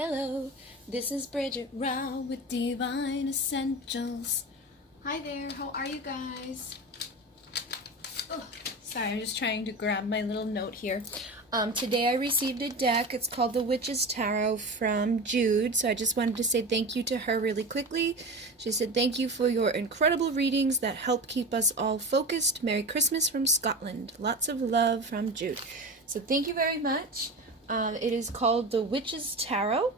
Hello, this is Bridget Rau with Divine Essentials. Hi there, how are you guys? Oh, sorry, I'm just trying to grab my little note here. Today I received a deck. It's called the Witch's Tarot from Jude. So I just wanted to say thank you to her really quickly. She said, "Thank you for your incredible readings that help keep us all focused. Merry Christmas from Scotland. Lots of love from Jude." So thank you very much. It is called the Witch's Tarot,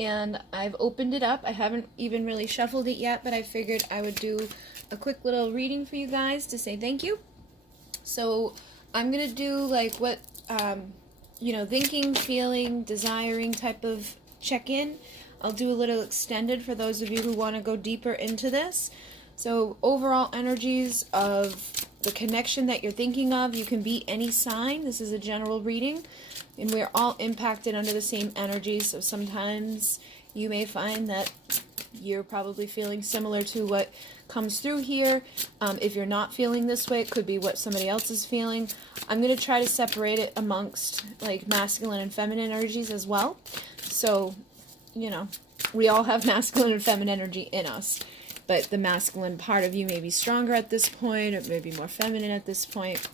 and I've opened it up. I haven't even really shuffled it yet, but I figured I would do a quick little reading for you guys to say thank you. So I'm going to do like what, thinking, feeling, desiring type of check-in. I'll do a little extended for those of you who want to go deeper into this. So overall energies of the connection that you're thinking of, you can be any sign. This is a general reading, and we're all impacted under the same energy. So sometimes you may find that you're probably feeling similar to what comes through here. If you're not feeling this way, it could be what somebody else is feeling. I'm going to try to separate it amongst like masculine and feminine energies as well. So, we all have masculine and feminine energy in us. But the masculine part of you may be stronger at this point, or maybe more feminine at this point.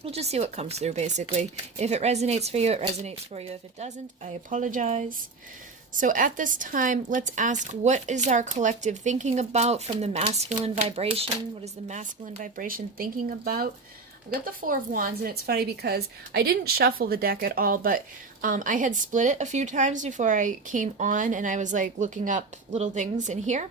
We'll just see what comes through, basically. If it resonates for you, it resonates for you. If it doesn't, I apologize. So at this time, let's ask, what is our collective thinking about from the masculine vibration? What is the masculine vibration thinking about? I've got the Four of Wands, and it's funny because I didn't shuffle the deck at all, but I had split it a few times before I came on, and I was like looking up little things in here.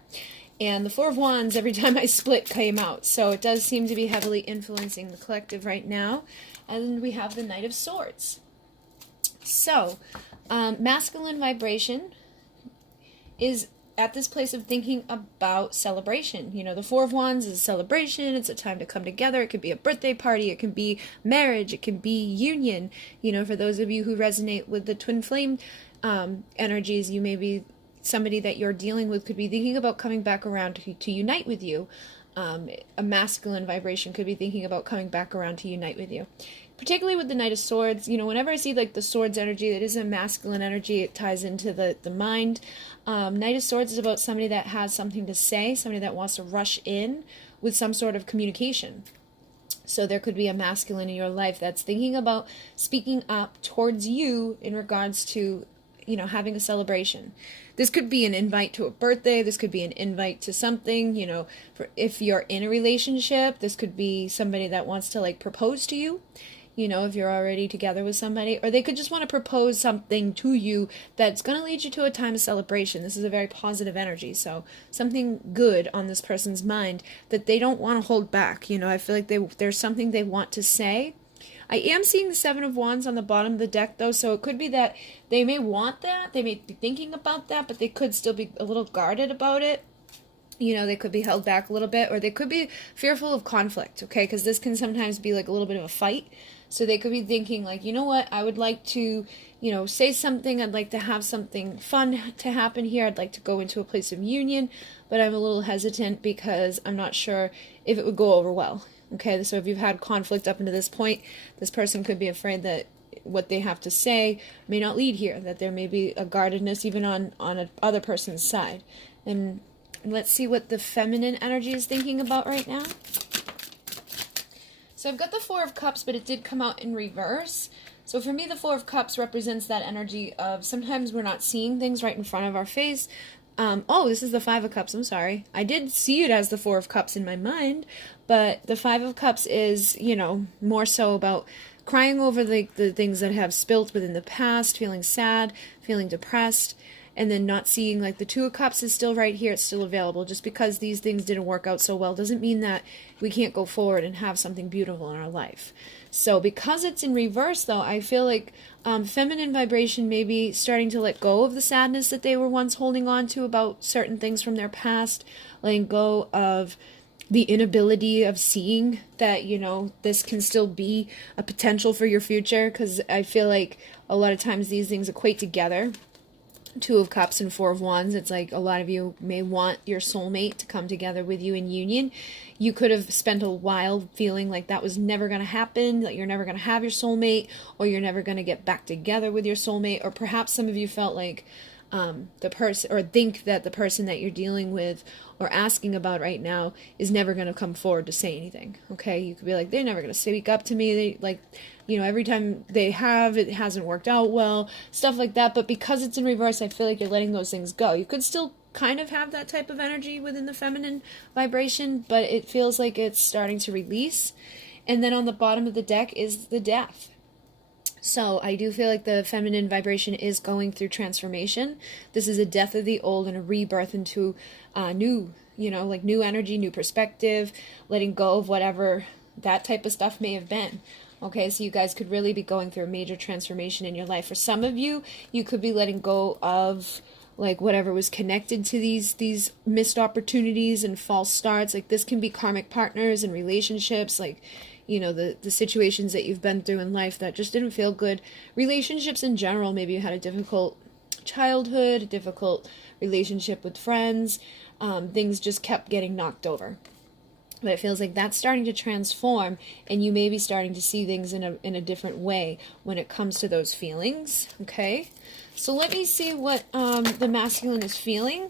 And the Four of Wands, every time I split, came out. So it does seem to be heavily influencing the collective right now. And we have the Knight of Swords. So, masculine vibration is at this place of thinking about celebration. The Four of Wands is a celebration. It's a time to come together. It could be a birthday party. It can be marriage. It can be union. For those of you who resonate with the twin flame energies, you may be somebody that you're dealing with could be thinking about coming back around to unite with you. A masculine vibration could be thinking about coming back around to unite with you. Particularly with the Knight of Swords, whenever I see like the Swords energy, that is a masculine energy. It ties into the mind. Knight of Swords is about somebody that has something to say, somebody that wants to rush in with some sort of communication. So there could be a masculine in your life that's thinking about speaking up towards you in regards to having a celebration. This could be an invite to a birthday. This could be an invite to something, for if you're in a relationship. This could be somebody that wants to like propose to you, if you're already together with somebody, or they could just want to propose something to you that's going to lead you to a time of celebration. This is a very positive energy. So something good on this person's mind that they don't want to hold back. I feel like there's something they want to say. I am seeing the Seven of Wands on the bottom of the deck, though, so it could be that they may want that, they may be thinking about that, but they could still be a little guarded about it. They could be held back a little bit, or they could be fearful of conflict, okay? Because this can sometimes be like a little bit of a fight. So they could be thinking like, you know what, I would like to, say something. I'd like to have something fun to happen here. I'd like to go into a place of union, but I'm a little hesitant because I'm not sure if it would go over well. Okay, so if you've had conflict up until this point, this person could be afraid that what they have to say may not lead here, that there may be a guardedness even on a other person's side. And let's see what the feminine energy is thinking about right now. So I've got the Four of Cups, but it did come out in reverse. So for me, the Four of Cups represents that energy of sometimes we're not seeing things right in front of our face. This is the Five of Cups. I'm sorry. I did see it as the Four of Cups in my mind, but the Five of Cups is, more so about crying over the things that have spilt within the past, feeling sad, feeling depressed, and then not seeing like the Two of Cups is still right here. It's still available. Just because these things didn't work out so well doesn't mean that we can't go forward and have something beautiful in our life. So because it's in reverse, though, I feel like feminine vibration may be starting to let go of the sadness that they were once holding on to about certain things from their past, letting go of the inability of seeing that, this can still be a potential for your future, because I feel like a lot of times these things equate together. Two of Cups and Four of Wands. It's like a lot of you may want your soulmate to come together with you in union. You could have spent a while feeling like that was never going to happen, that you're never going to have your soulmate, or you're never going to get back together with your soulmate, or perhaps some of you felt like the person, or think that the person that you're dealing with or asking about right now is never going to come forward to say anything. Okay, you could be like, they're never going to speak up to me. They like, you know, every time they have, it hasn't worked out well, stuff like that. But because it's in reverse, I feel like you're letting those things go. You could still kind of have that type of energy within the feminine vibration, but it feels like it's starting to release. And then on the bottom of the deck is the Death. So I do feel like the feminine vibration is going through transformation. This is a death of the old and a rebirth into new, you know, like new energy, new perspective, letting go of whatever that type of stuff may have been. Okay, so you guys could really be going through a major transformation in your life. For some of you, you could be letting go of like whatever was connected to these missed opportunities and false starts. Like this can be karmic partners and relationships, like, you know, the situations that you've been through in life that just didn't feel good. Relationships in general, maybe you had a difficult childhood, a difficult relationship with friends, things just kept getting knocked over. But it feels like that's starting to transform, and you may be starting to see things in a different way when it comes to those feelings, okay? So let me see what the masculine is feeling.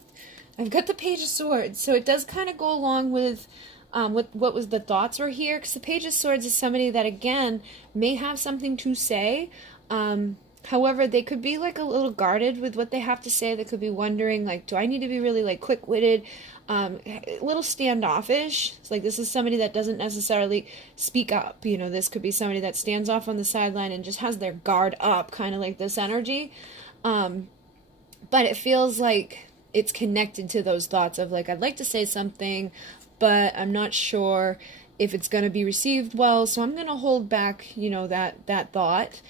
I've got the Page of Swords, so it does kind of go along with what was the thoughts were here, because the Page of Swords is somebody that, again, may have something to say. However, they could be like a little guarded with what they have to say. They could be wondering, like, do I need to be really like quick-witted, a little standoffish? It's like this is somebody that doesn't necessarily speak up. You know, this could be somebody that stands off on the sideline and just has their guard up, kind of like this energy. But it feels like it's connected to those thoughts of like, I'd like to say something, but I'm not sure if it's going to be received well, so I'm going to hold back, you know, that thought.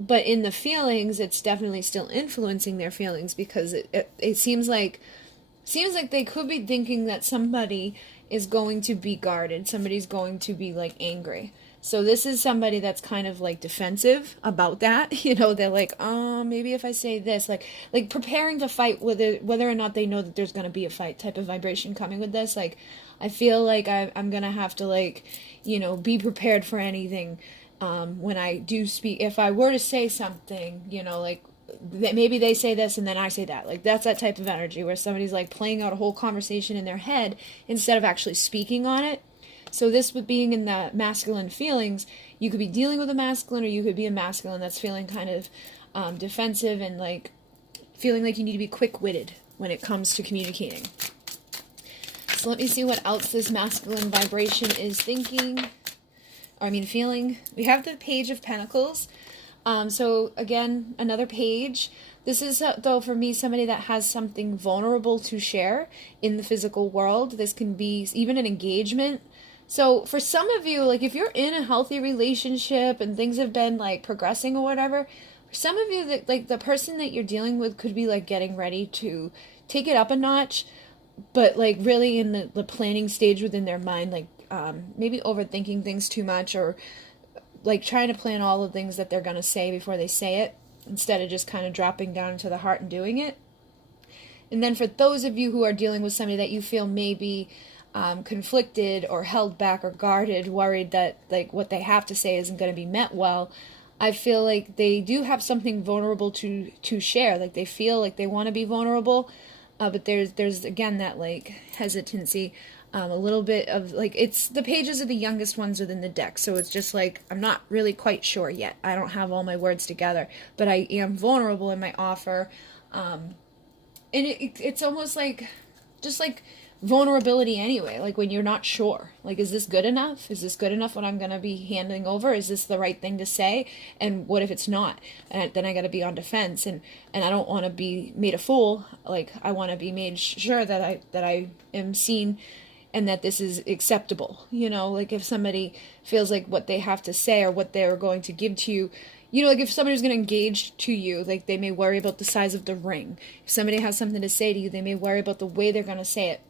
But in the feelings, it's definitely still influencing their feelings, because it seems like they could be thinking that somebody is going to be guarded, somebody's going to be like angry. So this is somebody that's kind of like defensive about that. You know, they're like, maybe if I say this, like preparing to fight whether or not they know that there's going to be a fight type of vibration coming with this. Like, I feel like I'm going to have to, like, you know, be prepared for anything when I do speak. If I were to say something, you know, like, maybe they say this and then I say that. Like, that's that type of energy where somebody's like playing out a whole conversation in their head instead of actually speaking on it. So this with being in the masculine feelings, you could be dealing with a masculine, or you could be a masculine that's feeling kind of defensive and like feeling like you need to be quick-witted when it comes to communicating. So let me see what else this masculine vibration is feeling. We have the Page of Pentacles. So again, another page. This is, though, for me, somebody that has something vulnerable to share in the physical world. This can be even an engagement. So for some of you, like if you're in a healthy relationship and things have been like progressing or whatever, for some of you, that like the person that you're dealing with could be like getting ready to take it up a notch, but like really in the planning stage within their mind, like maybe overthinking things too much, or like trying to plan all the things that they're going to say before they say it, instead of just kind of dropping down into the heart and doing it. And then for those of you who are dealing with somebody that you feel maybe conflicted or held back or guarded, worried that like what they have to say isn't going to be met well, I feel like they do have something vulnerable to share. Like they feel like they want to be vulnerable, but there's again that like hesitancy, a little bit of like, it's the pages are the youngest ones within the deck, so it's just like I'm not really quite sure yet. I don't have all my words together, but I am vulnerable in my offer, and it's almost like just like vulnerability anyway, like when you're not sure, like, is this good enough? Is this good enough what I'm going to be handing over? Is this the right thing to say? And what if it's not? And then I got to be on defense, and I don't want to be made a fool. Like, I want to be made sure that I am seen and that this is acceptable. You know, like if somebody feels like what they have to say or what they're going to give to you, you know, like if somebody's going to engage to you, like they may worry about the size of the ring. If somebody has something to say to you, they may worry about the way they're going to say it.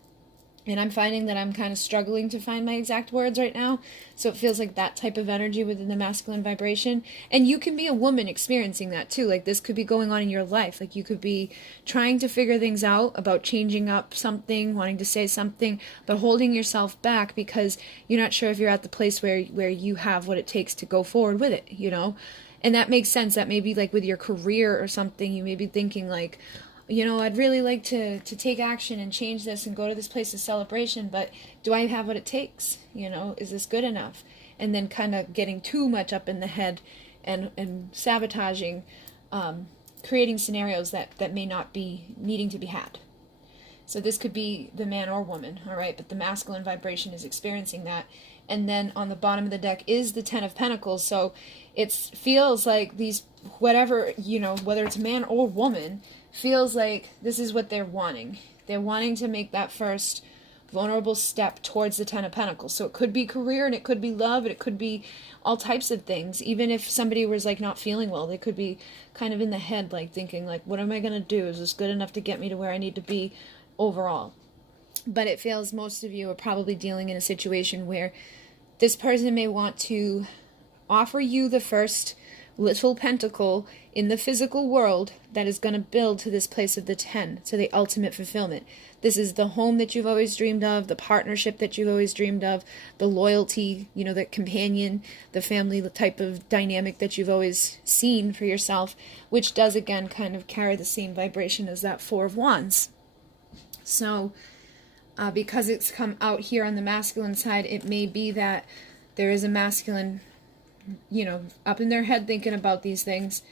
And I'm finding that I'm kind of struggling to find my exact words right now. So it feels like that type of energy within the masculine vibration. And you can be a woman experiencing that too. Like this could be going on in your life. Like you could be trying to figure things out about changing up something, wanting to say something, but holding yourself back because you're not sure if you're at the place where you have what it takes to go forward with it, you know? And that makes sense. That maybe like with your career or something, you may be thinking like, you know, I'd really like to take action and change this and go to this place of celebration, but do I have what it takes? You know, is this good enough? And then kind of getting too much up in the head and sabotaging, creating scenarios that may not be needing to be had. So this could be the man or woman, all right? But the masculine vibration is experiencing that. And then on the bottom of the deck is the Ten of Pentacles. So it feels like these, whatever, you know, whether it's man or woman, feels like this is what they're wanting. They're wanting to make that first vulnerable step towards the Ten of Pentacles. So it could be career and it could be love and it could be all types of things. Even if somebody was like not feeling well, they could be kind of in the head like thinking like, what am I going to do? Is this good enough to get me to where I need to be overall? But it feels most of you are probably dealing in a situation where this person may want to offer you the first little pentacle in the physical world that is going to build to this place of the 10, to the ultimate fulfillment. This is the home that you've always dreamed of, the partnership that you've always dreamed of, the loyalty, you know, the companion, the family, the type of dynamic that you've always seen for yourself, which does again kind of carry the same vibration as that Four of Wands. So because it's come out here on the masculine side, it may be that there is a masculine, you know, up in their head thinking about these things,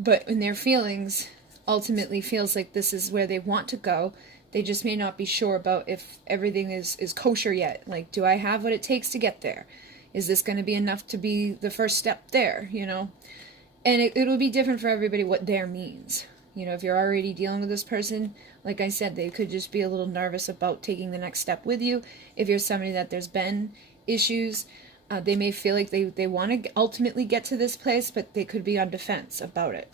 but in their feelings ultimately feels like this is where they want to go. They just may not be sure about if everything is kosher yet. Like, do I have what it takes to get there? Is this going to be enough to be the first step there, you know? And it'll be different for everybody what there means. You know, if you're already dealing with this person, like I said, they could just be a little nervous about taking the next step with you. If you're somebody that there's been issues, they may feel like they want to ultimately get to this place, but they could be on defense about it.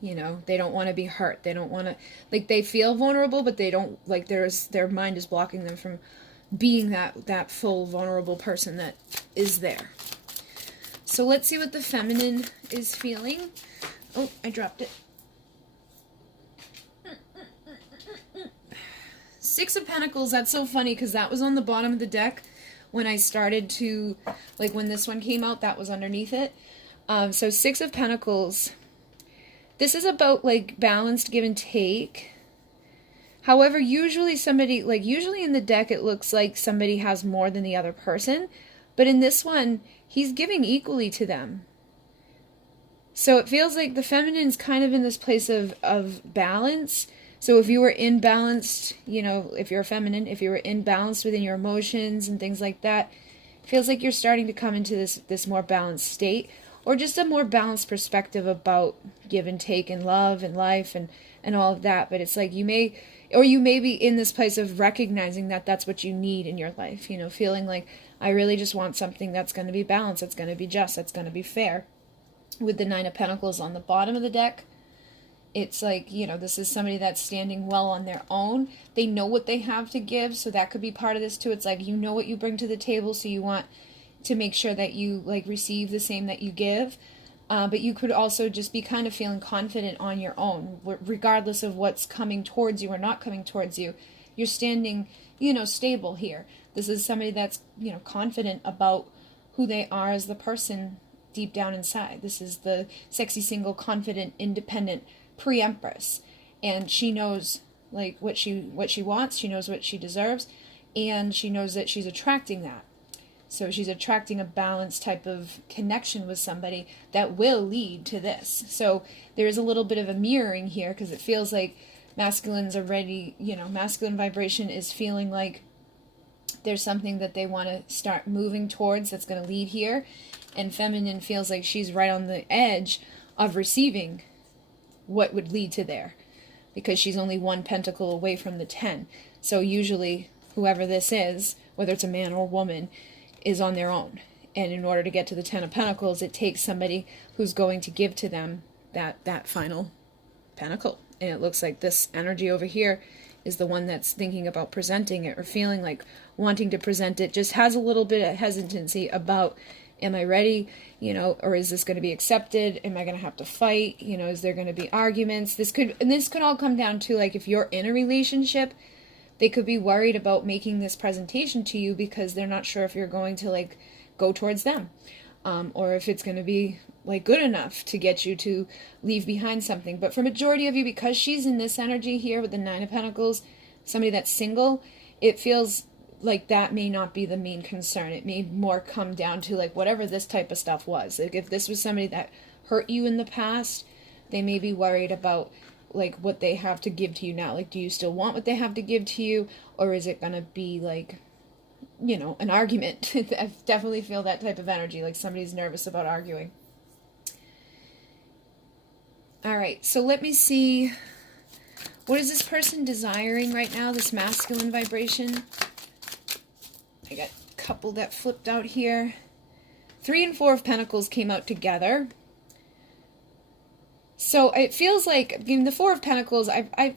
You know, they don't want to be hurt. They don't want to, like, they feel vulnerable, but they don't, like, their mind is blocking them from being that full vulnerable person that is there. So let's see what the feminine is feeling. Oh, I dropped it. Six of Pentacles, that's so funny because that was on the bottom of the deck when I started to, like when this one came out, that was underneath it. So Six of Pentacles, this is about like balanced give and take. However, usually in the deck it looks like somebody has more than the other person, but in this one, he's giving equally to them. So it feels like the feminine's kind of in this place of balance. So if you were imbalanced, you know, if you're a feminine, if you were imbalanced within your emotions and things like that, it feels like you're starting to come into this more balanced state, or just a more balanced perspective about give and take and love and life and all of that. But it's like you may be in this place of recognizing that that's what you need in your life, you know, feeling like I really just want something that's going to be balanced, that's going to be just, that's going to be fair. With the Nine of Pentacles on the bottom of the deck, it's like, you know, this is somebody that's standing well on their own. They know what they have to give, so that could be part of this too. It's like, you know what you bring to the table, so you want to make sure that you like receive the same that you give. But you could also just be kind of feeling confident on your own, regardless of what's coming towards you or not coming towards you. You're standing, you know, stable here. This is somebody that's, you know, confident about who they are as the person deep down inside. This is the sexy, single, confident, independent pre-empress, and she knows like what she wants. She knows what she deserves, and she knows that she's attracting that. So she's attracting a balanced type of connection with somebody that will lead to this. So there is a little bit of a mirroring here, because it feels like masculines are ready, you know, masculine vibration is feeling like there's something that they want to start moving towards that's going to lead here. And feminine feels like she's right on the edge of receiving what would lead to there, because she's only one pentacle away from the 10. So usually whoever this is, whether it's a man or woman, is on their own. And in order to get to the 10 of Pentacles, it takes somebody who's going to give to them that final pentacle. And it looks like this energy over here is the one that's thinking about presenting it or feeling like wanting to present it, just has a little bit of hesitancy about, am I ready, or is this going to be accepted? Am I going to have to fight? Is there going to be arguments? This could all come down to, like, if you're in a relationship, they could be worried about making this presentation to you because they're not sure if you're going to, like, go towards them, or if it's going to be, like, good enough to get you to leave behind something. But for majority of you, because she's in this energy here with the Nine of Pentacles, somebody that's single, it feels like that may not be the main concern. It may more come down to, like, whatever this type of stuff was. Like, if this was somebody that hurt you in the past, they may be worried about, like, what they have to give to you now. Like, do you still want what they have to give to you? Or is it going to be, like, an argument? I definitely feel that type of energy, like somebody's nervous about arguing. All right, so let me see. What is this person desiring right now, this masculine vibration? I got a couple that flipped out here. 3 and 4 of Pentacles came out together. So it feels like, the 4 of Pentacles, I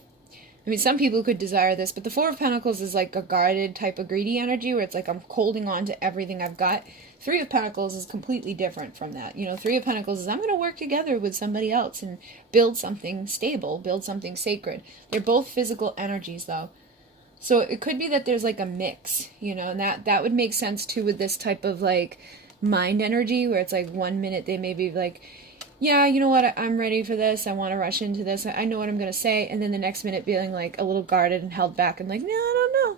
mean, some people could desire this, but the 4 of Pentacles is like a guarded type of greedy energy where it's like I'm holding on to everything I've got. 3 of Pentacles is completely different from that. 3 of Pentacles is I'm going to work together with somebody else and build something stable, build something sacred. They're both physical energies, though. So it could be that there's like a mix, and that would make sense too with this type of like mind energy where it's like 1 minute they may be like, yeah, you know what, I'm ready for this, I want to rush into this, I know what I'm going to say, and then the next minute feeling like a little guarded and held back and like, no,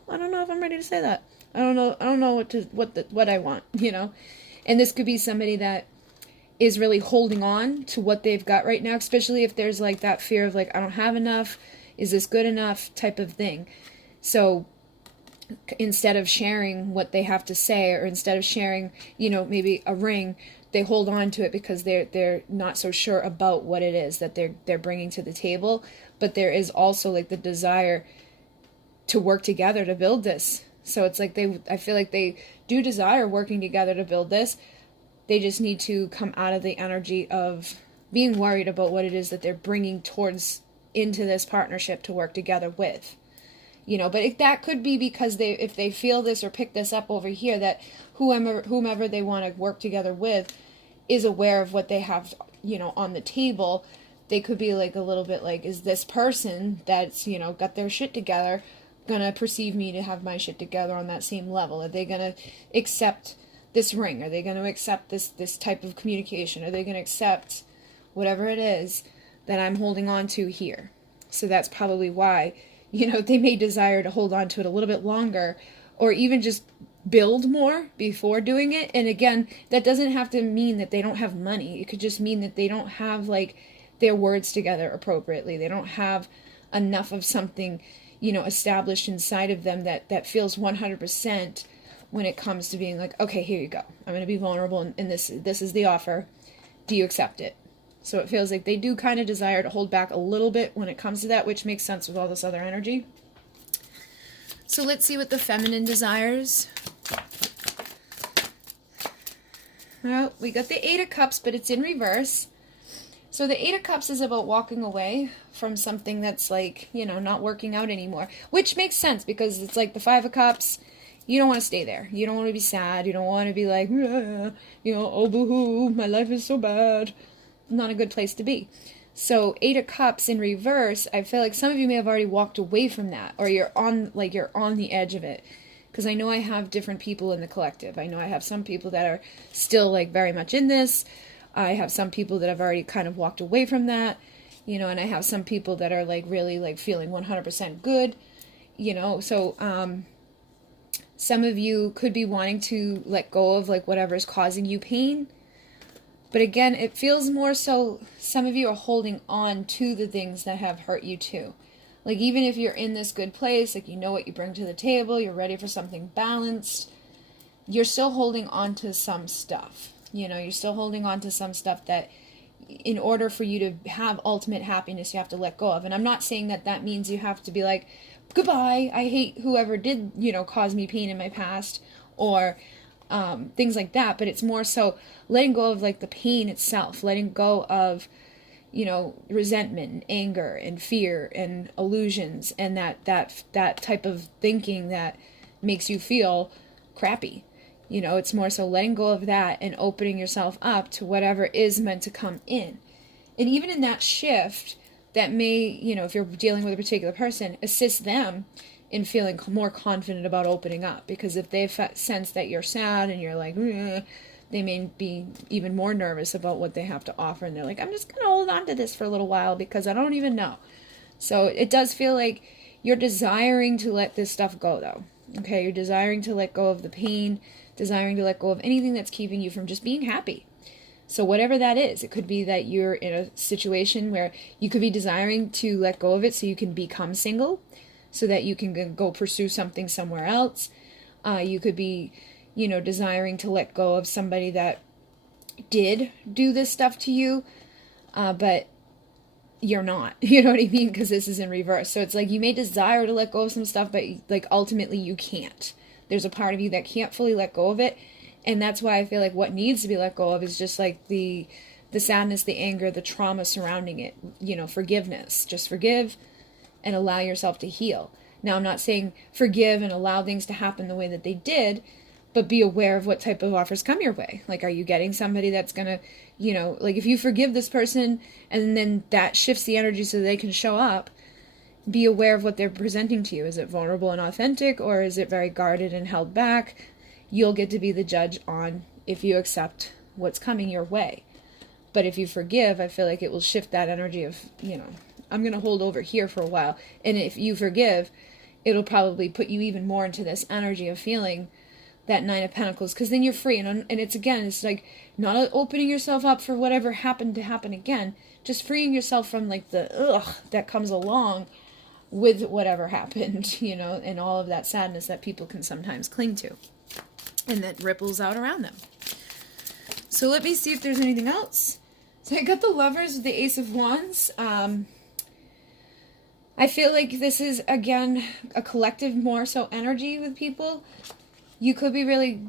I don't know if I'm ready to say that. I don't know what I want, And this could be somebody that is really holding on to what they've got right now, especially if there's like that fear of like, I don't have enough, is this good enough type of thing. So instead of sharing what they have to say, or instead of sharing, maybe a ring, they hold on to it because they're not so sure about what it is that they're bringing to the table. But there is also like the desire to work together to build this. So it's like I feel like they do desire working together to build this. They just need to come out of the energy of being worried about what it is that they're bringing into this partnership to work together with. But that could be because if they feel this or pick this up over here, that whomever they want to work together with is aware of what they have, on the table. They could be like a little bit like, is this person that's, got their shit together going to perceive me to have my shit together on that same level? Are they going to accept this ring? Are they going to accept this type of communication? Are they going to accept whatever it is that I'm holding on to here? So that's probably why, they may desire to hold on to it a little bit longer, or even just build more before doing it. And again, that doesn't have to mean that they don't have money. It could just mean that they don't have like their words together appropriately. They don't have enough of something, established inside of them that feels 100% when it comes to being like, okay, here you go. I'm going to be vulnerable, and this is the offer. Do you accept it? So it feels like they do kind of desire to hold back a little bit when it comes to that, which makes sense with all this other energy. So let's see what the feminine desires. Well, we got the 8 of Cups, but it's in reverse. So the 8 of Cups is about walking away from something that's like, not working out anymore, which makes sense because it's like the 5 of Cups. You don't want to stay there. You don't want to be sad. You don't want to be like, oh, boo-hoo, my life is so bad. Not a good place to be. So 8 of Cups in reverse, I feel like some of you may have already walked away from that, or you're on the edge of it. Because I know I have different people in the collective. I know I have some people that are still like very much in this. I have some people that have already kind of walked away from that, and I have some people that are like really like feeling 100% good, so some of you could be wanting to let go of like whatever is causing you pain. But again, it feels more so some of you are holding on to the things that have hurt you too. Like even if you're in this good place, like what you bring to the table, you're ready for something balanced, you're still holding on to some stuff. You're still holding on to some stuff that in order for you to have ultimate happiness, you have to let go of. And I'm not saying that means you have to be like, goodbye, I hate whoever did, cause me pain in my past, or things like that. But it's more so letting go of like the pain itself, letting go of, resentment and anger and fear and illusions and that type of thinking that makes you feel crappy. It's more so letting go of that and opening yourself up to whatever is meant to come in. And even in that shift, that may, if you're dealing with a particular person, assist them in feeling more confident about opening up. Because if they sense that you're sad and you're like, they may be even more nervous about what they have to offer. And they're like, I'm just going to hold on to this for a little while because I don't even know. So it does feel like you're desiring to let this stuff go, though. Okay, you're desiring to let go of the pain, desiring to let go of anything that's keeping you from just being happy. So whatever that is, it could be that you're in a situation where you could be desiring to let go of it so you can become single, so that you can go pursue something somewhere else. You could be, desiring to let go of somebody that did do this stuff to you, but you're not. You know what I mean? Because this is in reverse. So it's like you may desire to let go of some stuff, but like ultimately you can't. There's a part of you that can't fully let go of it. And that's why I feel like what needs to be let go of is just like the sadness, the anger, the trauma surrounding it, forgiveness. Just forgive and allow yourself to heal. Now, I'm not saying forgive and allow things to happen the way that they did, but be aware of what type of offers come your way. Like, are you getting somebody that's going to, like if you forgive this person and then that shifts the energy so they can show up, be aware of what they're presenting to you. Is it vulnerable and authentic, or is it very guarded and held back? You'll get to be the judge on if you accept what's coming your way. But if you forgive, I feel like it will shift that energy of, I'm going to hold over here for a while. And if you forgive, it'll probably put you even more into this energy of feeling that Nine of Pentacles. Because then you're free. And it's like not opening yourself up for whatever happened to happen again. Just freeing yourself from like the ugh that comes along with whatever happened, and all of that sadness that people can sometimes cling to. And that ripples out around them. So let me see if there's anything else. So I got the Lovers with the Ace of Wands. I feel like this is, again, a collective more so energy with people. You could be really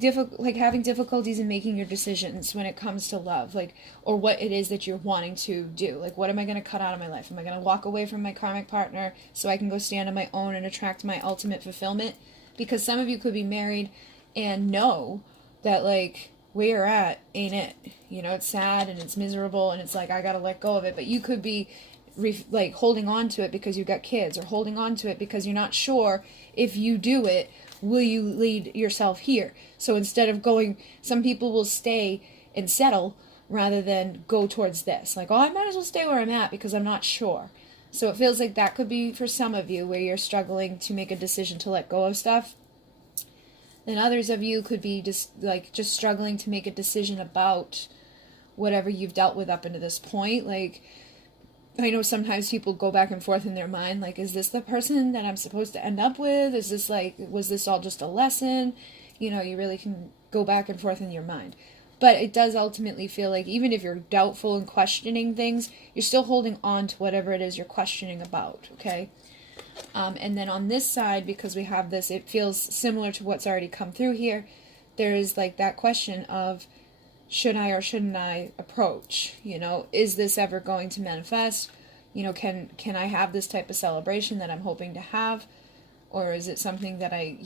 having difficulties in making your decisions when it comes to love, or what it is that you're wanting to do. Like, what am I going to cut out of my life? Am I going to walk away from my karmic partner so I can go stand on my own and attract my ultimate fulfillment? Because some of you could be married and know that, where you're at ain't it. It's sad and it's miserable and it's like, I gotta let go of it. But you could be, holding on to it because you've got kids, or holding on to it because you're not sure if you do it, will you lead yourself here? So instead of going, some people will stay and settle rather than go towards this. Like, I might as well stay where I'm at because I'm not sure. So it feels like that could be for some of you where you're struggling to make a decision to let go of stuff. And others of you could be just struggling to make a decision about whatever you've dealt with up into this point. I know sometimes people go back and forth in their mind, is this the person that I'm supposed to end up with? Is this was this all just a lesson? You really can go back and forth in your mind. But it does ultimately feel like even if you're doubtful and questioning things, you're still holding on to whatever it is you're questioning about, okay? And then on this side, because we have this, it feels similar to what's already come through here. There is that question of, should I or shouldn't I approach? Is this ever going to manifest? Can I have this type of celebration that I'm hoping to have? Or is it something that I,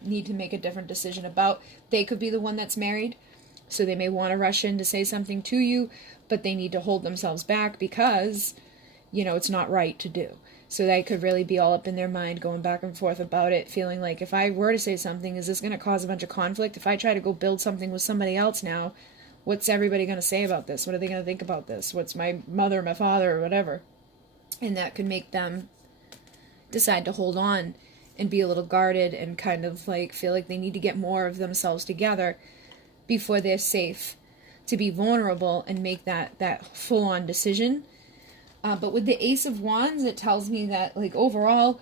need to make a different decision about? They could be the one that's married, so they may want to rush in to say something to you, but they need to hold themselves back because, it's not right to do. So they could really be all up in their mind, going back and forth about it, feeling like, if I were to say something, is this going to cause a bunch of conflict? If I try to go build something with somebody else now, what's everybody going to say about this? What are they going to think about this? What's my mother, my father, or whatever? And that could make them decide to hold on and be a little guarded and kind of feel like they need to get more of themselves together before they're safe to be vulnerable and make that full-on decision. But with the Ace of Wands, it tells me that, overall,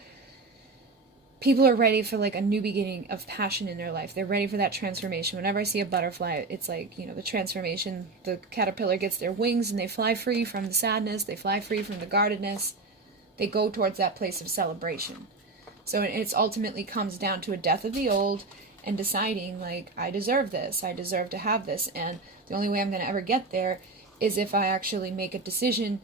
people are ready for, a new beginning of passion in their life. They're ready for that transformation. Whenever I see a butterfly, it's the transformation. The caterpillar gets their wings and they fly free from the sadness. They fly free from the guardedness. They go towards that place of celebration. So it's ultimately comes down to a death of the old and deciding, I deserve this. I deserve to have this. And the only way I'm going to ever get there is if I actually make a decision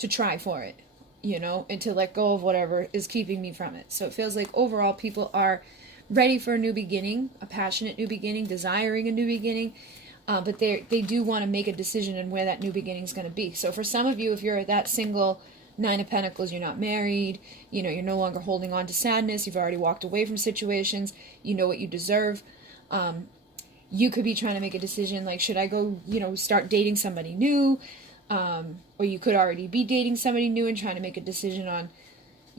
to try for it, and to let go of whatever is keeping me from it. So it feels like overall people are ready for a new beginning, a passionate new beginning, desiring a new beginning, but they do want to make a decision on where that new beginning is going to be. So for some of you, if you're that single Nine of Pentacles, you're not married, you're no longer holding on to sadness, you've already walked away from situations, you know what you deserve. You could be trying to make a decision like, should I go, start dating somebody new? Or you could already be dating somebody new and trying to make a decision on,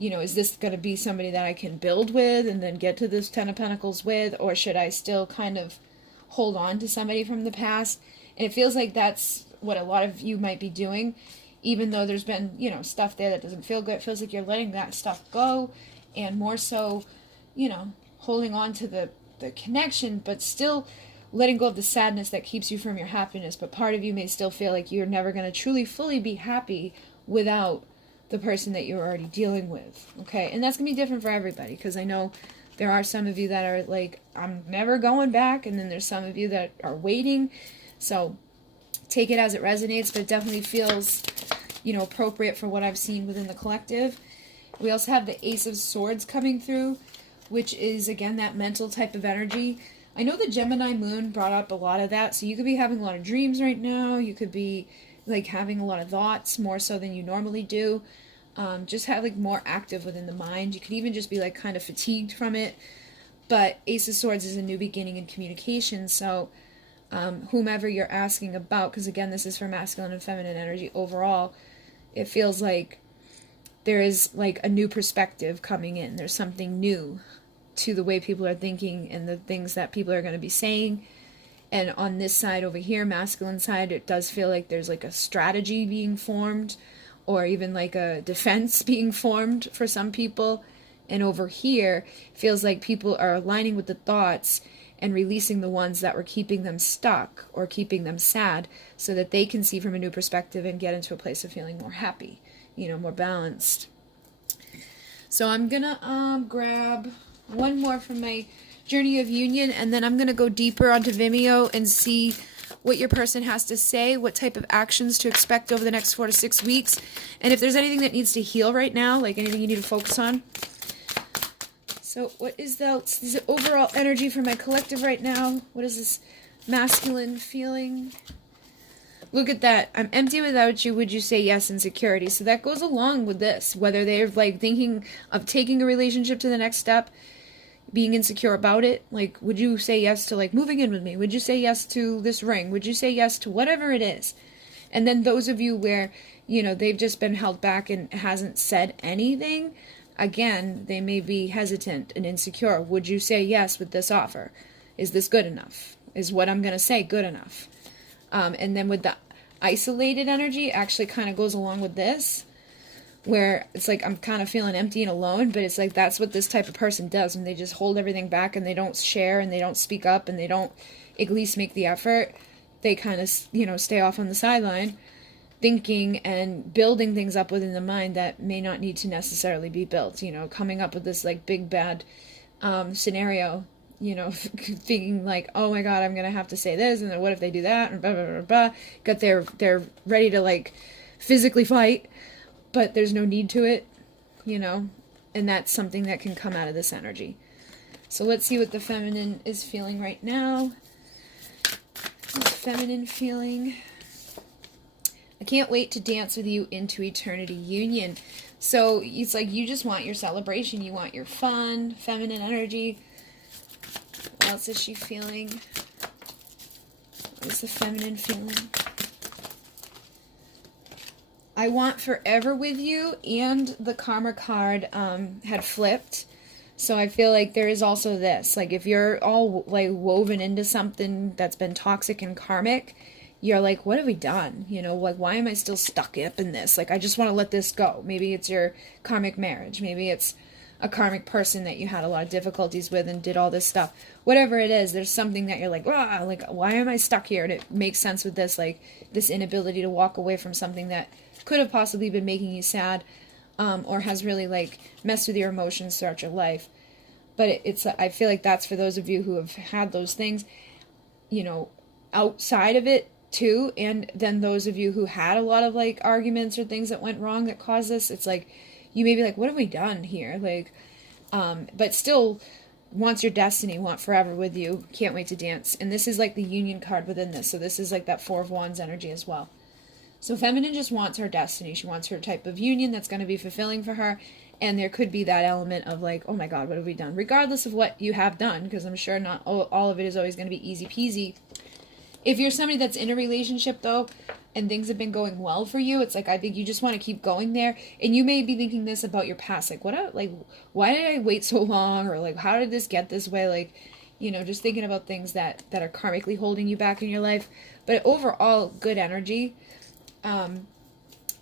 is this going to be somebody that I can build with and then get to this Ten of Pentacles with? Or should I still kind of hold on to somebody from the past? And it feels like that's what a lot of you might be doing. Even though there's been, stuff there that doesn't feel good, it feels like you're letting that stuff go, and more so, holding on to the connection, but still letting go of the sadness that keeps you from your happiness. But part of you may still feel like you're never going to truly, fully be happy without the person that you're already dealing with, okay? And that's going to be different for everybody, because I know there are some of you that are like, I'm never going back, and then there's some of you that are waiting. So take it as it resonates, but it definitely feels, appropriate for what I've seen within the collective. We also have the Ace of Swords coming through, which is, again, that mental type of energy. I know the Gemini moon brought up a lot of that, so you could be having a lot of dreams right now. You could be, like, having a lot of thoughts, more so than you normally do. Just have, like, more active within the mind. You could even just be, like, kind of fatigued from it. But Ace of Swords is a new beginning in communication, so whomever you're asking about, because, again, this is for masculine and feminine energy overall, it feels like there is, like, a new perspective coming in. There's something new to the way people are thinking and the things that people are going to be saying. And on this side over here, masculine side, it does feel like there's, like, a strategy being formed, or even, like, a defense being formed for some people. And over here, it feels like people are aligning with the thoughts and releasing the ones that were keeping them stuck or keeping them sad, so that they can see from a new perspective and get into a place of feeling more happy, more balanced. So I'm gonna grab one more from my Journey of Union, and then I'm gonna go deeper onto Vimeo and see what your person has to say, what type of actions to expect over the next 4 to 6 weeks, and if there's anything that needs to heal right now, like anything you need to focus on. So what is the overall energy for my collective right now? What is this masculine feeling? Look at that. I'm empty without you. Would you say yes? Insecurity. So that goes along with this. Whether they're like thinking of taking a relationship to the next step, being insecure about it. Like, would you say yes to like moving in with me? Would you say yes to this ring? Would you say yes to whatever it is? And then those of you where, they've just been held back and hasn't said anything. Again, they may be hesitant and insecure. Would you say yes with this offer? Is this good enough? Is what I'm going to say good enough? And then with the isolated energy, actually kind of goes along with this, where it's like I'm kind of feeling empty and alone, but it's like that's what this type of person does, and they just hold everything back and they don't share and they don't speak up and they don't at least make the effort. They kind of, stay off on the sideline, thinking and building things up within the mind that may not need to necessarily be built, coming up with this like big bad scenario, thinking like, oh my god, I'm gonna have to say this, and then what if they do that, and blah blah blah blah. They're ready to like physically fight, but there's no need to it, and that's something that can come out of this energy. So let's see what the feminine is feeling right now. Feminine feeling. I can't wait to dance with you into eternity union. So it's like you just want your celebration. You want your fun, feminine energy. What else is she feeling? What is the feminine feeling? I want forever with you, and the karma card had flipped. So I feel like there is also this. Like if you're all like woven into something that's been toxic and karmic, you're like, what have we done? Like, why am I still stuck up in this? Like, I just want to let this go. Maybe it's your karmic marriage. Maybe it's a karmic person that you had a lot of difficulties with and did all this stuff. Whatever it is, there's something that you're like, why am I stuck here? And it makes sense with this, like, this inability to walk away from something that could have possibly been making you sad, or has really, like, messed with your emotions throughout your life. But I feel like that's for those of you who have had those things, outside of it, too. And then those of you who had a lot of like arguments or things that went wrong that caused this, it's like you may be like, what have we done here? Like, but still wants your destiny, want forever with you, can't wait to dance. And this is like the union card within this. So this is like that Four of Wands energy as well. So feminine just wants her destiny. She wants her type of union that's going to be fulfilling for her. And there could be that element of like, oh my God, what have we done? Regardless of what you have done, because I'm sure not all of it is always going to be easy peasy. If you're somebody that's in a relationship though, and things have been going well for you, it's like, I think you just want to keep going there. And you may be thinking this about your past, like, why did I wait so long? Or like, how did this get this way? Like, you know, just thinking about things that are karmically holding you back in your life. But overall, good energy. And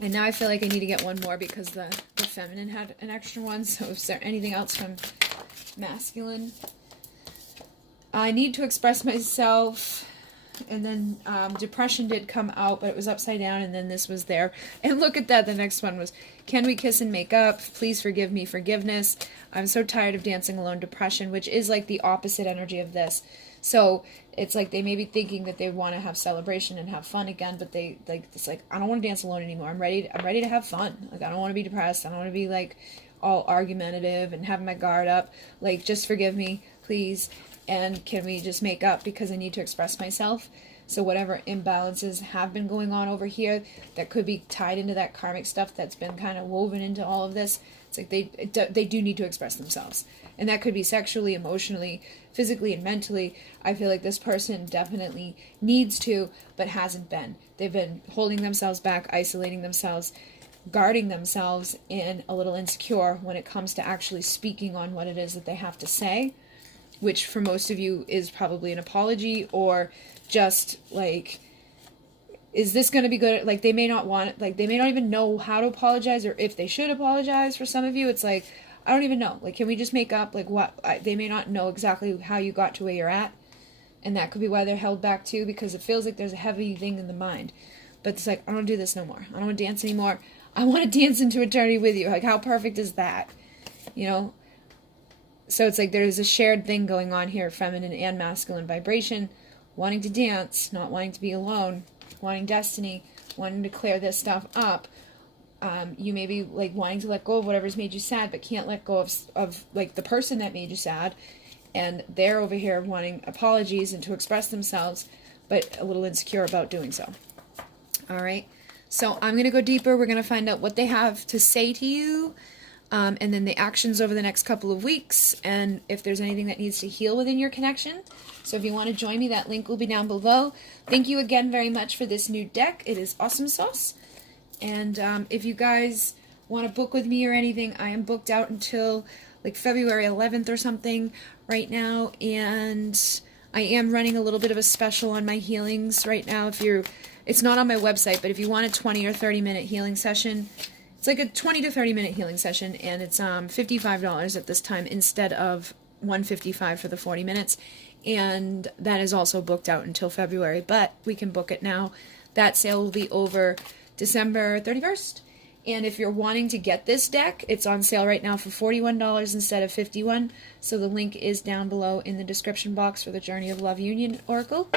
now I feel like I need to get one more because the feminine had an extra one. So is there anything else from masculine? I need to express myself. And then depression did come out, but it was upside down, and then this was there. And look at that, the next one was, can we kiss and make up? Please forgive me, forgiveness. I'm so tired of dancing alone, depression, which is like the opposite energy of this. So it's like they may be thinking that they want to have celebration and have fun again, but they like, it's like, I don't want to dance alone anymore. I'm ready to have fun. Like, I don't want to be depressed. I don't want to be like all argumentative and having my guard up. Like, just forgive me, please. And can we just make up because I need to express myself? So whatever imbalances have been going on over here that could be tied into that karmic stuff that's been kind of woven into all of this, it's like they do need to express themselves. And that could be sexually, emotionally, physically, and mentally. I feel like this person definitely needs to, but hasn't been. They've been holding themselves back, isolating themselves, guarding themselves, and a little insecure when it comes to actually speaking on what it is that they have to say, which for most of you is probably an apology or just like, is this going to be good? Like, they may not want, like, they may not even know how to apologize or if they should apologize. For some of you, it's like, I don't even know. Like, can we just make up, like, what? They may not know exactly how you got to where you're at. And that could be why they're held back too, because it feels like there's a heavy thing in the mind. But it's like, I don't do this no more. I don't want to dance anymore. I want to dance into eternity with you. Like, how perfect is that? You know? So it's like there's a shared thing going on here, feminine and masculine vibration, wanting to dance, not wanting to be alone, wanting destiny, wanting to clear this stuff up. You may be like wanting to let go of whatever's made you sad, but can't let go of like the person that made you sad. And they're over here wanting apologies and to express themselves, but a little insecure about doing so. All right. So I'm going to go deeper. We're going to find out what they have to say to you. And then the actions over the next couple of weeks, and if there's anything that needs to heal within your connection. So if you want to join me, that link will be down below. Thank you again very much for this new deck. It is awesome sauce. And if you guys want to book with me or anything, I am booked out until like February 11th or something right now. And I am running a little bit of a special on my healings right now. It's not on my website, but if you want a 20 or 30 minute healing session, it's like a 20 to 30 minute healing session, and it's $55 at this time instead of $155 for the 40 minutes. And that is also booked out until February, but we can book it now. That sale will be over December 31st. And if you're wanting to get this deck, it's on sale right now for $41 instead of $51. So the link is down below in the description box for the Journey of Love Union Oracle.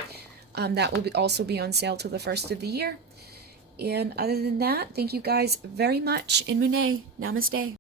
That will also be on sale till the first of the year. And other than that, thank you guys very much. In Mune. Namaste.